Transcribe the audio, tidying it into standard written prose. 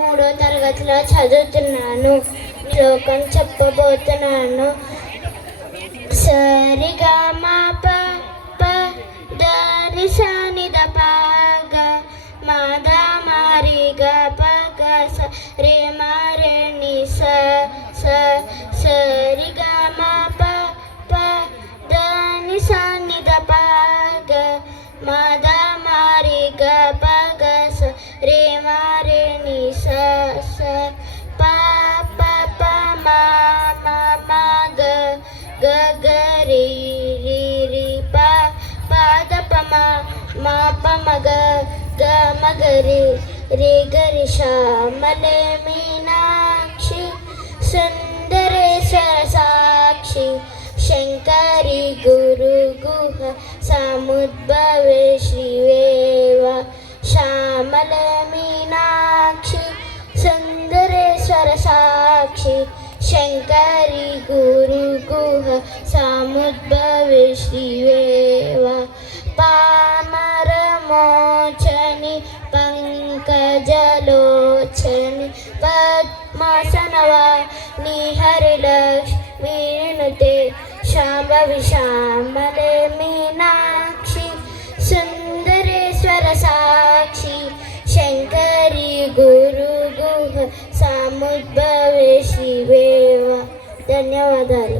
3వ తరగతిలో చదువుతున్నాను. శ్లోకం చెప్పబోతున్నాను. సరిగా మా ప దని సని ద ప గ మా ద మరి గ ప గ స రే మా రే ని స సరిగా మా ప దని సని ద ప గ మా ద మరి గ ప గ స రే మా రే ని స ప మా గ గ గ రి రి ప ద ప మా ప మ గ గ మ గ రి గ రి శ్యామలే మీనాక్షి సుందరేశ్వర సాక్షి శంకరి గురు గుహ సముద్భవే శ్రీవేవ శ్యామలే మీనాక్షి సుందరేశ్వర సాక్షి శంకరి గురు గుహ సముద్భవే శ్రీవేవ పామరమోచని పంకజలోచని పద్మాసనవాణి హరిలక్ష్మీ నుతే శాంభవి శ్యామలే మీనాక్షి సుందరేశ్వర సాక్షి శంకరి గురు గుహ సముద్భవే శివేవ. ధన్యవాదాలు.